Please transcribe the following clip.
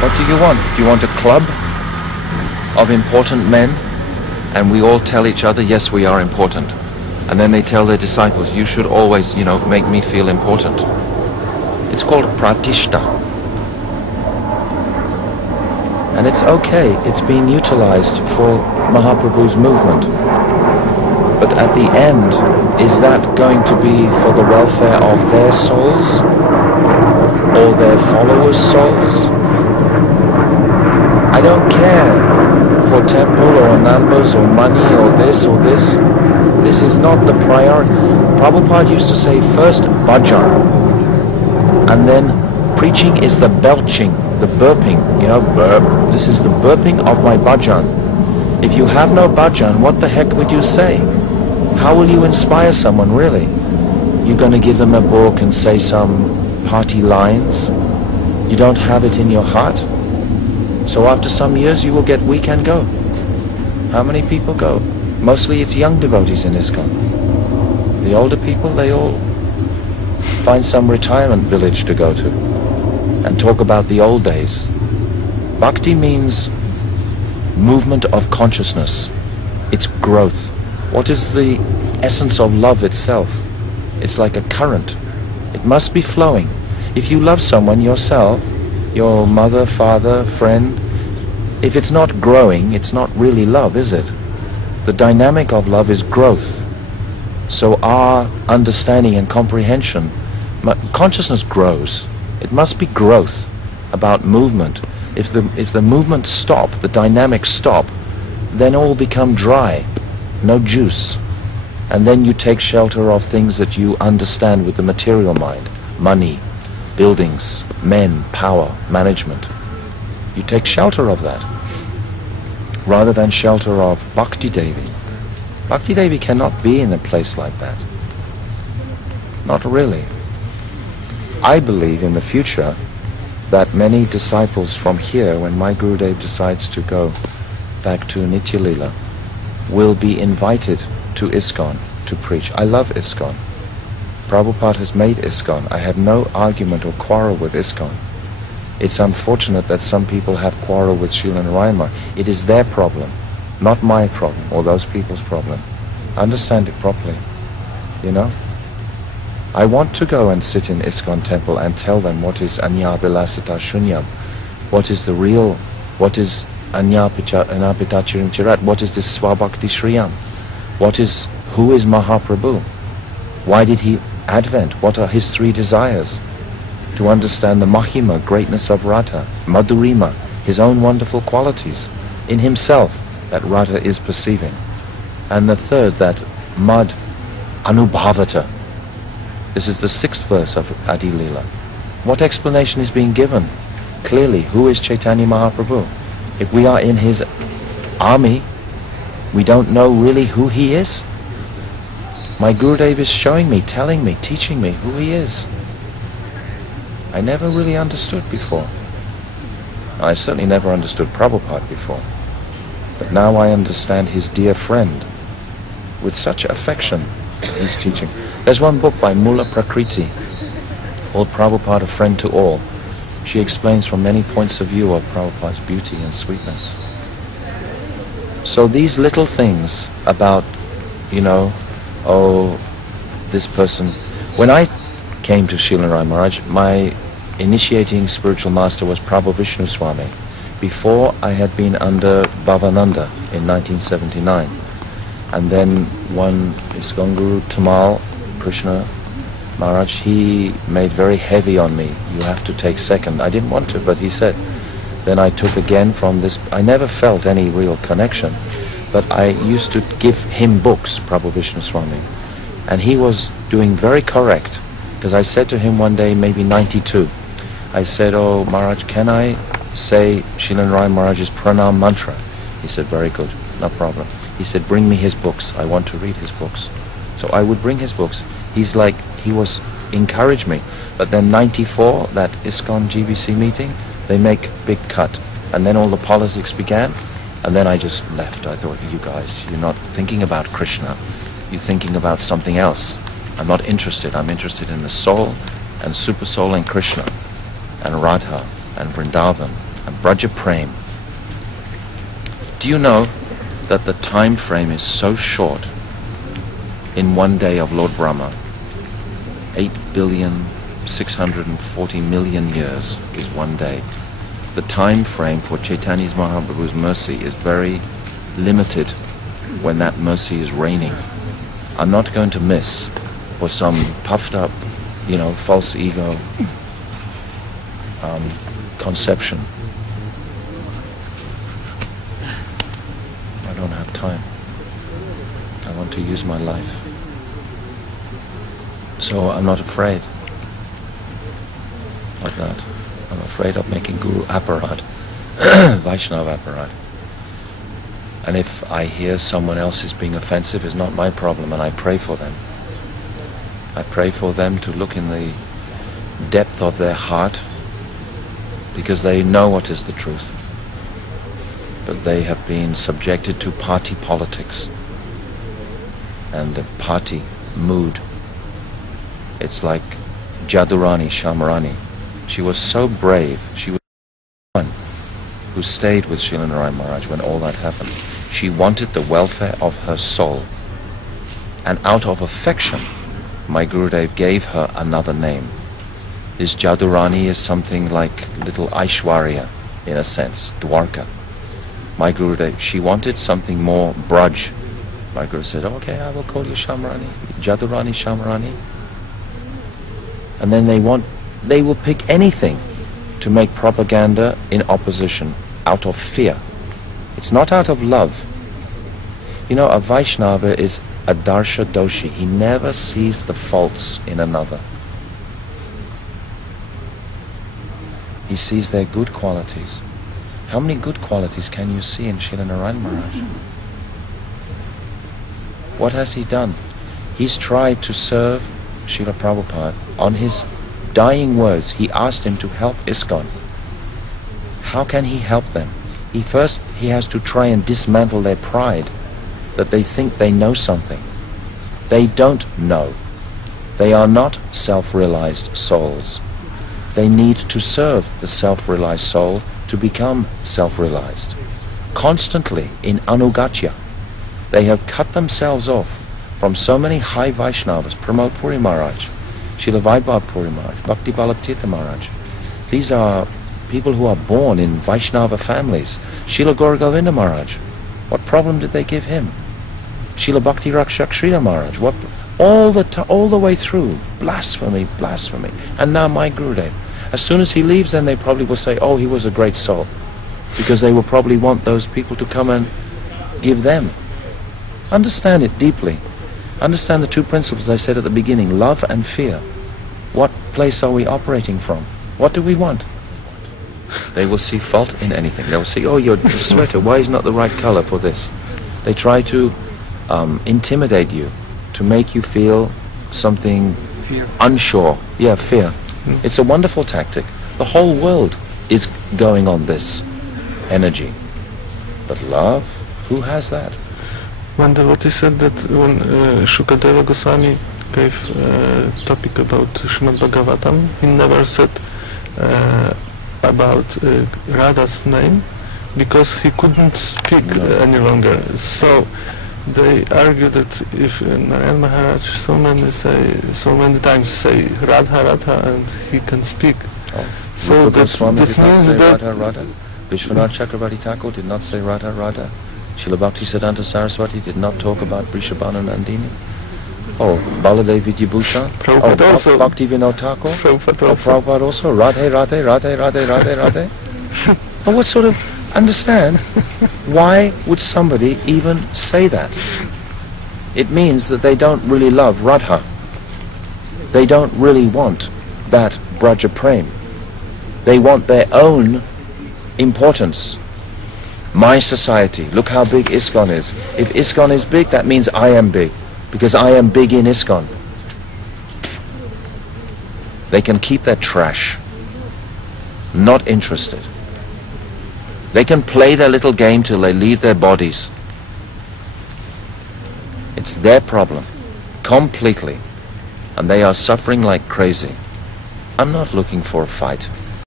What do you want? Do you want a club of important men? And we all tell each other, yes, we are important. And then they tell their disciples, you should always, make me feel important. It's called pratishta. And it's okay, it's being utilized for Mahaprabhu's movement. But at the end, is that going to be for the welfare of their souls? Or their followers' souls? I don't care for temple or numbers or money or this or this. This is not the priority. Prabhupada used to say first bhajan, and then preaching is the belching, the burping, burp. This is the burping of my bhajan. If you have no bhajan, what the heck would you say? How will you inspire someone really? You're going to give them a book and say some party lines? You don't have it in your heart? So after some years you will get weak and go. How many people go? Mostly it's young devotees in ISKCON. The older people, they all find some retirement village to go to and talk about the old days. Bhakti means movement of consciousness. It's growth. What is the essence of love itself? It's like a current. It must be flowing. If you love someone yourself, your mother, father, friend, if it's not growing, it's not really love, is it? The dynamic of love is growth. So our understanding and comprehension, consciousness grows. It must be growth about movement. If the movements stop, the dynamics stop, then all become dry, no juice. And then you take shelter of things that you understand with the material mind, money, buildings, men, power, management. You take shelter of that, rather than shelter of Bhakti Devi. Bhakti Devi cannot be in a place like that. Not really. I believe in the future that many disciples from here, when my Gurudev decides to go back to Nitya Lila, will be invited to ISKCON to preach. I love ISKCON. Prabhupada has made ISKCON. I have no argument or quarrel with ISKCON. It's unfortunate that some people have quarrel with Śrila Narayana Maharadža. It is their problem, not my problem or those people's problem. Understand it properly, I want to go and sit in ISKCON temple and tell them what is Anya Bilasata Shunyam, what is the real, what is Anya Pitachirim Chirat, what is this Swabhakti Shriyam, who is Mahaprabhu, why did he advent, what are his three desires, to understand the Mahima, greatness of Radha, Madhurima, his own wonderful qualities in himself that Radha is perceiving. And the third, that Mad Anubhavata. This is the 6th verse of Adi Lila. What explanation is being given? Clearly, who is Chaitanya Mahaprabhu? If we are in his army, we don't know really who he is. My Gurudev is showing me, telling me, teaching me who he is. I never really understood before. I certainly never understood Prabhupada before. But now I understand his dear friend. With such affection, he's teaching. There's one book by Mula Prakriti, called Prabhupada, A Friend to All. She explains from many points of view of Prabhupada's beauty and sweetness. So these little things about, this person. When I came to Śrila Narayana Maharadža, my initiating spiritual master was Prabhu Vishnu Swami. Before, I had been under Bhavananda in 1979. And then one ISKCON Guru, Tamal Krishna Maharaj, he made very heavy on me. You have to take second. I didn't want to, but he said. Then I took again from this. I never felt any real connection. But I used to give him books, Prabhu Vishnu Swami. And he was doing very correct. Because I said to him one day, maybe 92, I said, oh Maharaj, can I say Śrila Narayana Maharaj's pranam mantra? He said, very good, no problem. He said, bring me his books, I want to read his books. So I would bring his books. He was encouraged me. But then 94, that ISKCON GBC meeting, they make big cut. And then all the politics began, and then I just left. I thought, you guys, you're not thinking about Krishna, you're thinking about something else. I'm not interested. I'm interested in the soul and super soul and Krishna and Radha and Vrindavan and Braja Prem. Do you know that the time frame is so short in one day of Lord Brahma? 8,640,000,000 years is one day. The time frame for Chaitanya Mahaprabhu's mercy is very limited when that mercy is raining. I'm not going to miss for some puffed up, false ego conception. I don't have time. I want to use my life. So I'm not afraid like that. I'm afraid of making Guru aparad, Vaishnava aparad. And if I hear someone else is being offensive, it's not my problem, and I pray for them. I pray for them to look in the depth of their heart, because they know what is the truth. But they have been subjected to party politics and the party mood. It's like Jadurani Shamarani. She was so brave. She was the one who stayed with Śrila Narayana Maharadža when all that happened. She wanted the welfare of her soul. And out of affection, my Gurudev gave her another name. This Jadurani is something like little Aishwarya, in a sense, Dwarka. My Gurudev, she wanted something more Braj. My Guru said, okay, I will call you Shamarani, Jadurani Shamarani. And then they will pick anything to make propaganda in opposition out of fear. It's not out of love. A Vaishnava is a darsha doshi. He never sees the faults in another. He sees their good qualities. How many good qualities can you see in Śrila Narayana Maharadža? What has he done? He's tried to serve Srila Prabhupada. On his dying words, he asked him to help ISKCON. How can he help them? He has to try and dismantle their pride, that they think they know something. They don't know. They are not self-realized souls. They need to serve the self-realized soul to become self-realized. Constantly in anugatya, they have cut themselves off from so many high Vaishnavas, Pramod Puri Maharaj, Srila Vaibhav Puri Maharaj, Bhakti Balatirtha Maharaj. These are people who are born in Vaishnava families. Srila Gaura Govinda Maharaj, what problem did they give him? Srila Bhakti Rakshak Srila Maharaj, all the way through, blasphemy, blasphemy. And now my Gurudev. As soon as he leaves, then they probably will say, oh, he was a great soul. Because they will probably want those people to come and give them. Understand it deeply. Understand the two principles I said at the beginning, love and fear. What place are we operating from? What do we want? They will see fault in anything. They will say, oh, your sweater, why is not the right color for this? They try to intimidate you, to make you feel something unsure. Yeah, fear. It's a wonderful tactic. The whole world is going on this energy. But love, who has that? When the devotee said that when Shukadeva Goswami gave topic about Srimad Bhagavatam, he never said about Radha's name because he couldn't speak any longer. So they argue that if Narayana Maharaj so many times say Radha Radha and he can speak. Oh. So that means that Radha Radha. Vishwanath Chakravarti Thakur did not say Radha Radha. Srila Bhaktisiddhanta Saraswati did not talk about Vrishabhanu Nandini. Oh, Baladev Vidyabhushan. Prabhupada also. Bhakti Vinod Thakur. Prabhupada also. Radhe, Radhe, Radhe, Radhe, Radhe, Radhe. But what sort of... Understand, why would somebody even say that? It means that they don't really love Radha. They don't really want that Braja Prem. They want their own importance. My society, look how big ISKCON is. If ISKCON is big, that means I am big, because I am big in ISKCON. They can keep their trash. Not interested. They can play their little game till they leave their bodies. It's their problem, completely. And they are suffering like crazy. I'm not looking for a fight.